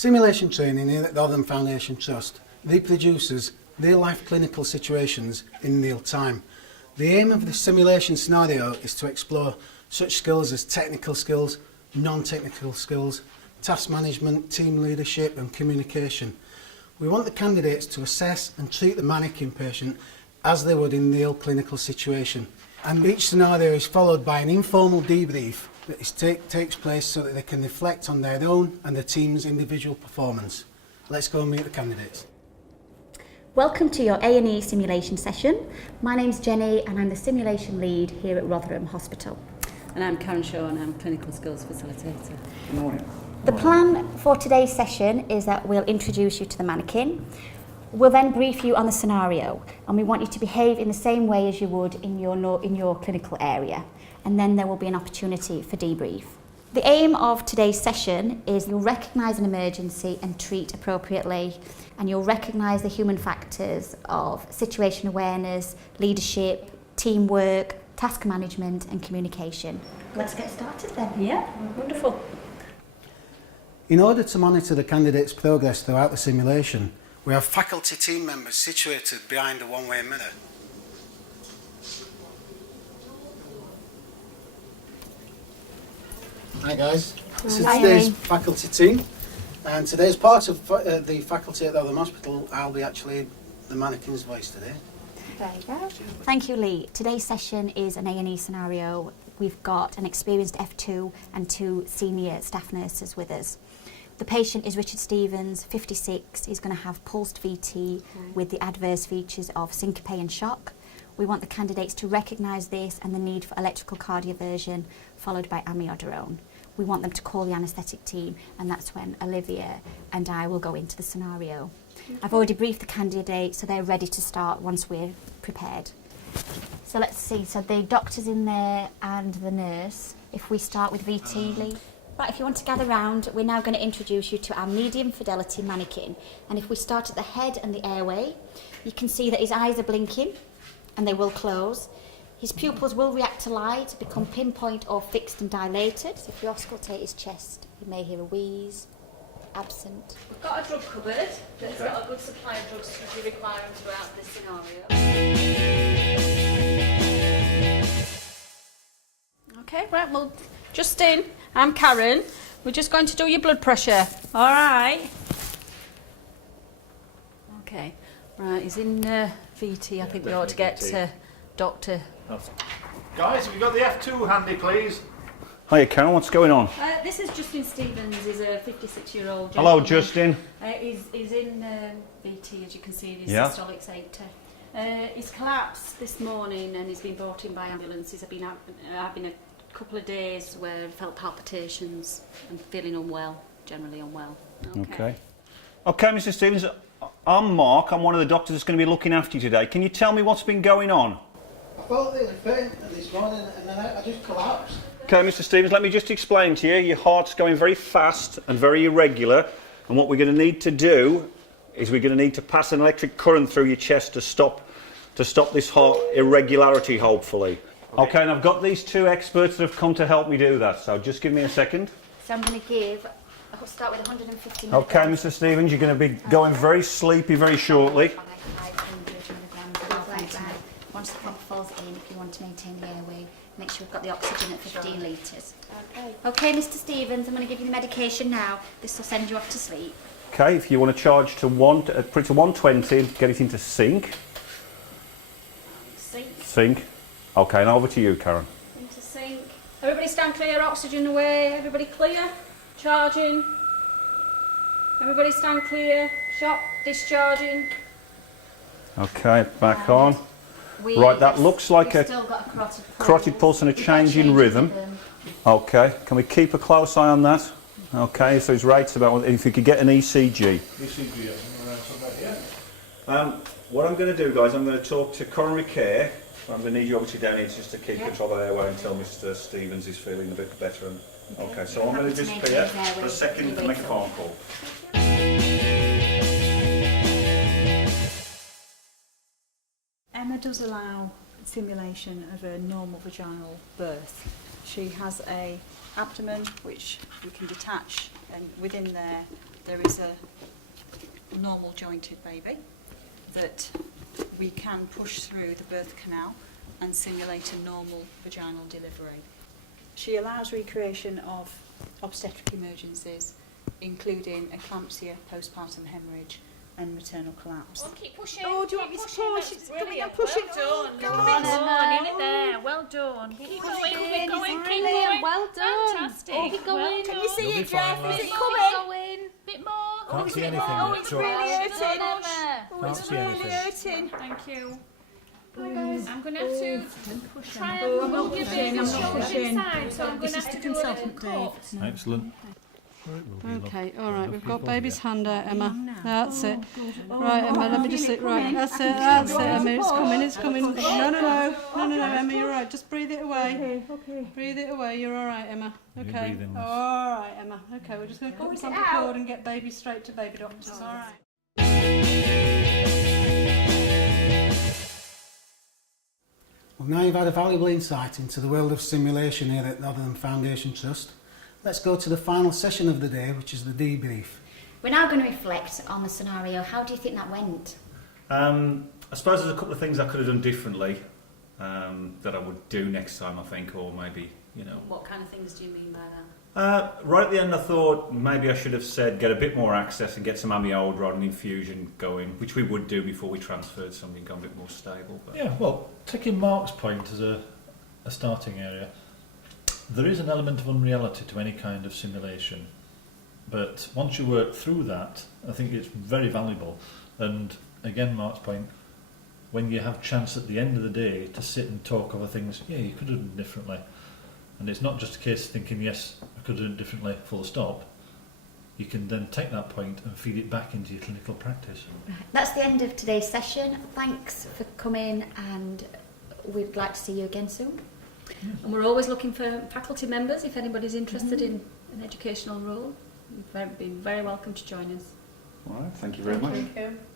Simulation training here at the Rotherham Foundation Trust reproduces real-life clinical situations in real time. The aim of the simulation scenario is to explore such skills as technical skills, non-technical skills, task management, team leadership and communication. We want the candidates to assess and treat the mannequin patient as they would in real clinical situation. And each scenario is followed by an informal debrief that takes place so that they can reflect on their own and the team's individual performance. Let's go and meet the candidates. Welcome to your A&E simulation session. My name's Jenny and I'm the simulation lead here at Rotherham Hospital. And I'm Karen Shaw and I'm Clinical Skills Facilitator. Good morning. The plan for today's session is that we'll introduce you to the mannequin. We'll then brief you on the scenario and we want you to behave in the same way as you would in your clinical area. And then there will be an opportunity for debrief. The aim of today's session is you'll recognise an emergency and treat appropriately, and you'll recognise the human factors of situation awareness, leadership, teamwork, task management and communication. Let's get started then. Yeah, wonderful. In order to monitor the candidate's progress throughout the simulation, we have faculty team members situated behind a one-way mirror. Hi guys, this is today's faculty team, and today's part of the faculty at Rotherham Hospital. I'll be actually the mannequin's voice today. There you go. Thank you, Lee. Today's session is an A&E scenario. We've got an experienced F2 and 2 senior staff nurses with us. The patient is Richard Stevens, 56. He's going to have pulsed VT with the adverse features of syncope and shock. We want the candidates to recognise this and the need for electrical cardioversion, followed by amiodarone. We want them to call the anaesthetic team, and that's when Olivia and I will go into the scenario. I've already briefed the candidates, so they're ready to start once we're prepared. So let's see, so the doctor's in there and the nurse. If we start with VT, Lee. Right, if you want to gather round, we're now going to introduce you to our medium fidelity mannequin. And if we start at the head and the airway, you can see that his eyes are blinking and they will close. His pupils will react to light, become pinpoint or fixed and dilated. So if you auscultate his chest, you may hear a wheeze, absent. We've got a drug cupboard that's got a good supply of drugs if you require them throughout this scenario. Okay, right, well, Justin, I'm Karen. We're just going to do your blood pressure. All right. Okay, right, he's in VT. I think we ought to get Doctor. Guys, have you got the F2 handy, please? Hiya Karen, what's going on? This is Justin Stevens. He's a 56-year-old gentleman. Hello Justin. He's in VT, as you can see, his systolic 80. He's collapsed this morning and he's been brought in by ambulance. He's been having a couple of days where he felt palpitations and feeling unwell, generally unwell. Okay, Mr. Stevens, I'm Mark. I'm one of the doctors that's going to be looking after you today. Can you tell me what's been going on? I felt really faint this morning and then I just collapsed. Okay, Mr. Stevens, let me just explain to you. Your heart's going very fast and very irregular, and what we're going to need to do is we're going to need to pass an electric current through your chest to stop this heart irregularity, hopefully. Okay, and I've got these 2 experts that have come to help me do that, so just give me a second. So I'm going to give, I'll start with 150 milligrams. Okay, Mr. Stevens, you're going to be going very sleepy very shortly. 500 milligrams. Right. Once the pump falls in, if you want to maintain the airway, make sure we've got the oxygen at 15 litres. Okay, Mr. Stevens, I'm going to give you the medication now. This will send you off to sleep. Okay, if you want to charge to put it to 120, get it into sync. Sync. Okay, and over to you, Karen. Into sync. Everybody stand clear, oxygen away. Everybody clear. Charging. Everybody stand clear. Shock, discharging. Okay, back on. Right, that looks like a carotid pulse and a change in rhythm. Okay, can we keep a close eye on that? Okay, so his rate's about, if you could get an ECG. What I'm going to do, guys, I'm going to talk to coronary care. I'm going to need you obviously down here just to keep control of the airway until Mr. Stevens is feeling a bit better. Okay, so I'm going to disappear for a second to make a phone call. Emma does allow simulation of a normal vaginal birth. She has a abdomen which we can detach, and within there there is a normal jointed baby that we can push through the birth canal and simulate a normal vaginal delivery. She allows recreation of obstetric emergencies, including eclampsia, postpartum hemorrhage and maternal collapse. Oh, keep pushing. Oh, do you want me to push? It's coming, I'm pushing. Well done. Come Come on, on, nearly there. Well done. Keep going, keep going, keep going. Well done. Fantastic. Oh, keep going. Well Can done. you see You'll it, be fine, Jeff? lad. Is it Keep coming? going. Bit more. Can't see anything. Oh, it's really hurting. Can't It's see really anything. hurting. Thank you. I'm going to have to try Oh, and I'm move your pushing, baby's I'm shoulder pushing. inside, so I'm going to have to do a little cut. Excellent. Okay, all right, we've got baby's hand out, Emma. That's it. Right, Emma, let me just sit. Right, that's it, Emma. It's coming. No, Emma, you're right. Just breathe it away. Okay. Breathe it away. You're all right, Emma. You're Okay. breathing this. All right, Emma. Okay, we're just going to cut this on the cord and get baby straight to baby doctors. All right. Well, now you've had a valuable insight into the world of simulation here at Rotherham Foundation Trust. Let's go to the final session of the day, which is the debrief. We're now going to reflect on the scenario. How do you think that went? I suppose there's a couple of things I could have done differently that I would do next time, I think, or maybe, you know. What kind of things do you mean by that? Right at the end I thought maybe I should have said get a bit more access and get some amiold rod and infusion going, which we would do before we transferred something got a bit more stable. But Yeah, well, taking Mark's point as a starting area, there is an element of unreality to any kind of simulation. But once you work through that, I think it's very valuable. And again, Mark's point, when you have chance at the end of the day to sit and talk over things, yeah, you could have done it differently. And it's not just a case of thinking, yes, I could have done it differently, full stop. You can then take that point and feed it back into your clinical practice. That's the end of today's session. Thanks for coming, and we'd like to see you again soon. And we're always looking for faculty members if anybody's interested in an educational role. You've been very welcome to join us. all right, thank you very much. Thank you.